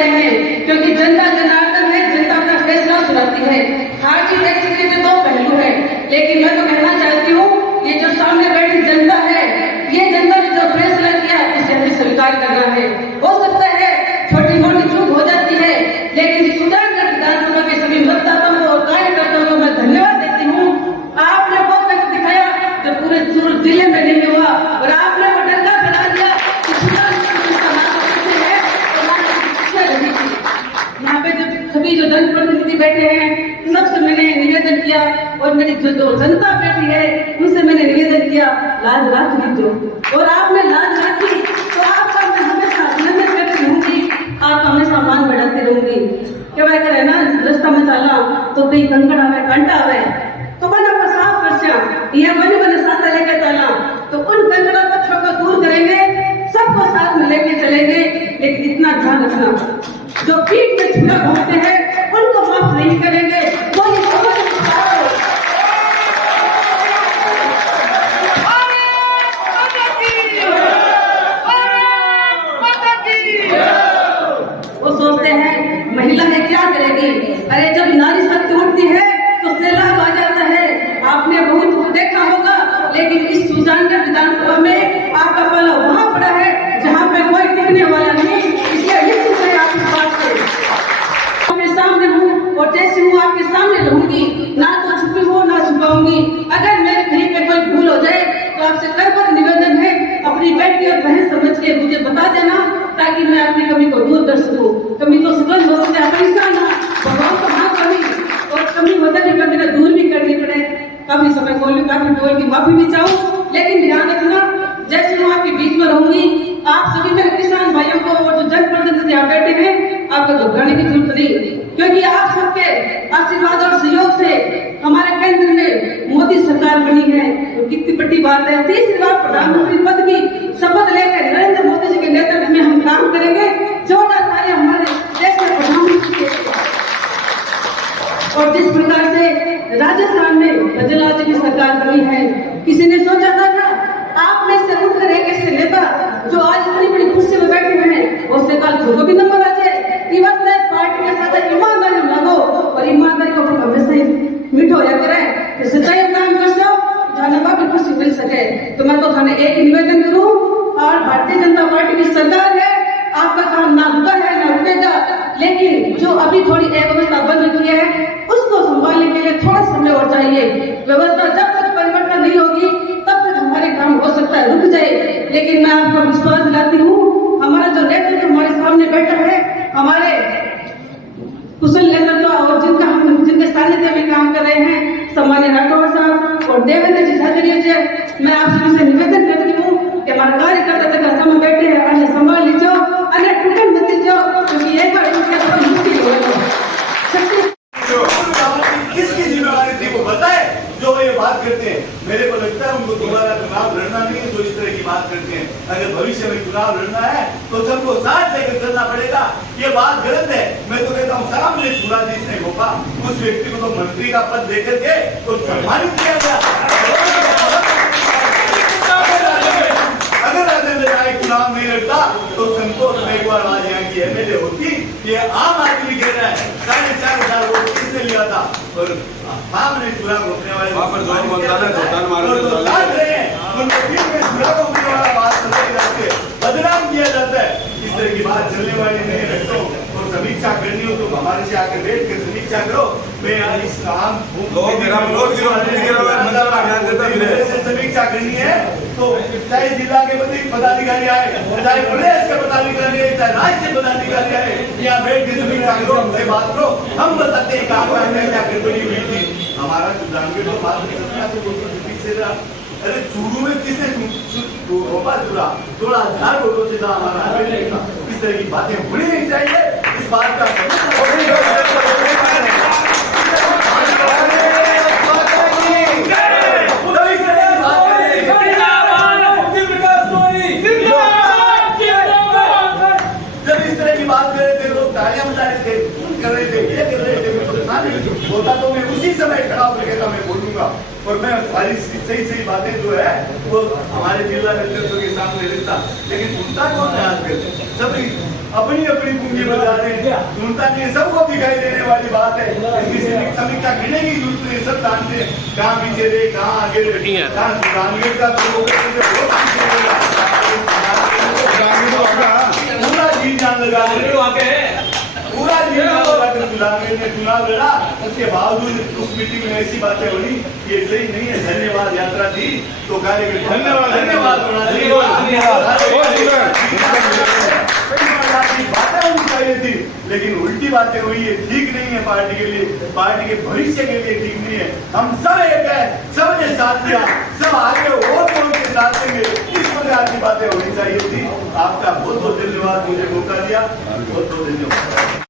रहे हैं, क्योंकि जनता जनार्दन है, जनता अपना फैसला सुनाती है। हार जीत एक सिक्के के दो पहलू है, लेकिन मैं तो कहना चाहती हूँ ये जो सामने बैठी जनता है, ये जनता ने जो फैसला किया इसे हमें स्वीकार करना है। हो सकता है छोटी मोटी चूक हो जाती है, लेकिन सुजानगढ़ विधानसभा के सभी मतदाताओं और कार्यकर्ताओं को मैं धन्यवाद देती हूँ। आपने वो तक दिखाया जो पूरे जिले में नहीं हुआ, और आपने वो डंका फैला दिया कि यहाँ पे जब सभी जो जनप्रतिनिधि बैठे हैं सबसे मैंने निवेदन किया, और मेरी जो जनता बैठी है उनसे मैंने निवेदन किया, लाज रख लीजिए। और आपने लाज रखी तो आपका मैं हमेशा अभिनंदन करती रहूंगी, आपका हमेशा मान बढ़ाती रहूंगी। क्या भाई करे ना रास्ता में चला तो कहीं कंकड़ आवे कांटा आवे तो बना पर साफ कर ये बने साथ लेके चला, तो उन कंकड़ा पत्थरों को दूर करेंगे, सबको साथ में लेके चलेंगे। लेकिन इतना ध्यान रखना जो पीठ में छुरा घूमते हैं उनको माफ नहीं करेंगे। वो सोचते हैं महिला है क्या करेगी, अरे जब नारी शक्ति उठती है तो सैलाब आ जाता है। आपने बहुत देखा होगा, लेकिन इस सुजानगढ़ विधानसभा में आपका पहला वहां पड़ा है जहां पे कोई टिकने वाला नहीं। इसलिए निश्चित है आप इस बात से मैं सामने हूँ, और जैसे हूँ आपके सामने रहूंगी, ना तो छुपी हूँ ना छुपाऊंगी। अगर मेरे कहीं पे कोई भूल हो जाए तो आपसे कर निवेदन है, अपनी बेटी और बहन समझ के मुझे बता देना, ताकि मैं अपनी कमी को दूर कर सकूं। कमी तो समझ हो सकता है पैसा ना भगवान को हाँ कमी, और कमी होता भी कभी ना दूर भी करनी पड़े। काफी समय बोली, काफी बोल की माफी भी चाहूँ, लेकिन ध्यान रखना जैसे मैं आपके बीच में रहूंगी, आप सभी मेरे किसान भाइयों को और जो जनप्रतिनिधि यहाँ बैठे हैं आपको घबराने की जरूरत नहीं, क्योंकि आप सबके आशीर्वाद और सहयोग से हमारे केंद्र में मोदी सरकार बनी है। तो कितनी बड़ी बात है, तीसरी बार प्रधानमंत्री पद की शपथ लेकर नरेंद्र मोदी जी के नेतृत्व में हम काम करेंगे। जोरदार तालियां हमारे देश में प्रधानमंत्री के। और जिस प्रकार से राजस्थान में गजराज जी की सरकार बनी है, किसी ने सोचा था क्या आपने से उठकर एक ऐसे नेता जो आज इतनी बड़ी कुर्सी में बैठे हुए हैं, उससे कल खुद को भी नंबर आ जाए। पार्टी के साथ ईमानदारी लागो, और ईमानदारी को हमेशा ही मीठो होया करे, सच्चाई काम कर सो जानबा की कुर्सी मिल सके। तो मैं तो थाने एक निवेदन करूं, और भारतीय जनता पार्टी की सरकार है, आपका काम ना रुका है ना रुकेगा, लेकिन जो अभी थोड़ी अव्यवस्था बन रही है उसको संभालने के लिए थोड़ा समय और चाहिए। व्यवस्था जब तक परिवर्तन नहीं होगी तब तक हमारे काम हो सकता है रुक जाए, लेकिन मैं आपको विश्वास दिलाती हूँ हमारा जो नेतृत्व हमारे सामने बैठा है, हमारे कुशल नेतृत्व और जिनके सानिध्य में काम कर रहे हैं, सम्मान्य राठौर साहब और देवेंद्र जी झाझड़िया जी, मैं आप सभी से निवेदन करती हूँ कि हमारे कार्यकर्ता जगह समय बैठे हैं अन्य संभाल लीजो, अन्य टूटन मत दीजो, क्योंकि एक बार मुश्किल होगा। किसकी जिम्मेवारी थी वो बताए जो ये बात करते हैं। मेरे को लगता है उनको दोबारा चुनाव लड़ना नहीं है जो इस तरह की बात करते हैं। अगर भविष्य में चुनाव लड़ना है तो सबको साथ लेकर चलना पड़ेगा। ये बात गलत है। मैं तो कहता हूँ सामने चूड़ा जिसने घोपा उस व्यक्ति को तो मंत्री का पद देकर के तो सम्मानित किया गया। अगर राजेंद्र राय चुनाव नहीं लड़ता तो संतोष मेघवाल आज यहाँ की एमएलए होती। ये आम आदमी कह रहा है 4.5 वोट किसने लिया था, और सामने चुनाव रोकने वाले उनको बदनाम किया जाता है। इस तरह की बात चलने वाली नहीं रखता हूँ। और समीक्षा करनी हो तो हमारे से आकर बैठ कर समीक्षा करो। मैं आज इस काम समीक्षा करनी है तो चाहे जिला के पदाधिकारी आए, चाहे प्रदेश के पदाधिकारी आए, चाहे राज्य के पदाधिकारी आए, यहाँ बैठ के समीक्षा करो, हमसे बात करो, हम बताते हैं क्या गड़बड़ी हुई थी। हमारा सुजानगढ़ तो बात नहीं सकता से अरे चूरू में किसने रोपा चूड़ा 16,000 वोटों से हमारा इस तरह की बातें होनी नहीं चाहिए। इस बात का जब इस तरह की बात कर रहे थे लोग तालियां बजा रहे थे, कर रहे थे, ये कर रहे थे, होता तो मैं उसी समय खड़ा होकर कहता मैं बोलूंगा। और मैं सारी सही बातें जो है वो हमारे जिला नेतृत्व के सामने रखता, लेकिन उनका कौन है आजकल सब अपनी अपनी पूंजी बजा रहे हैं, सुनता नहीं है, सबको दिखाई देने वाली बात है। इसकी समीक्षा करने की जरूरत नहीं, सब जानते हैं कहाँ पीछे रहे, कहाँ आगे रहे, कहाँ सुधारने का पूरा जी जान लगा पूरा जी जान लगा कर सुधारने में चुनाव लड़ा। उसके बावजूद उस मीटिंग में ऐसी बातें होनी ये सही नहीं है। धन्यवाद यात्रा थी तो कार्यकर्ता धन्यवाद होना चाहिए। बातें होनी चाहिए थी लेकिन उल्टी बातें हुई है, ठीक नहीं है पार्टी के लिए, पार्टी के भविष्य के लिए ठीक नहीं है। हम सब एक है, सबने साथ दिया, सब आगे और कौन के साथ देंगे, इस प्रकार की बातें होनी चाहिए थी। आपका बहुत बहुत धन्यवाद, मुझे मौका दिया, बहुत बहुत धन्यवाद।